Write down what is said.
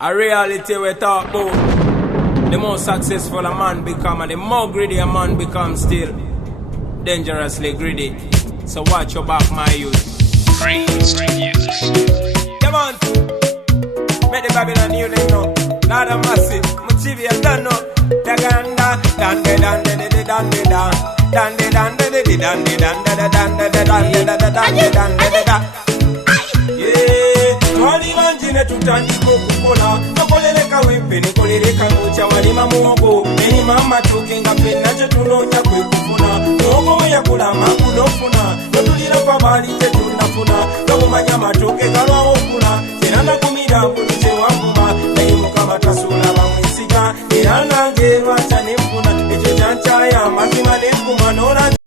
A reality we talk about. The more successful a man become and the more greedy a man becomes still. Dangerously greedy. So watch your back, my youth. Come on. Make the Babylon you know. Lord of Massive. Motivia done know. Daganda. Dande dande de dande da. Dande dande de dande dande de dande de dande de dande dande da. Yeah. Wali manjine tutandiko kukola. Nokoleleka wepe nikoleleka ngocha wali mamuogo. Eni mama tukinga pena chetunonya kwe kufuna. Muogo ya kula makulofuna. Notulira pabali chetunafuna. Nobu manyama tuke kalwa okuna. Serana kumida kuniche wakuma. Naimu kama tasula bamwisika. Irana ngewa chanefuna. Echo chanchaya mazima nefuma nona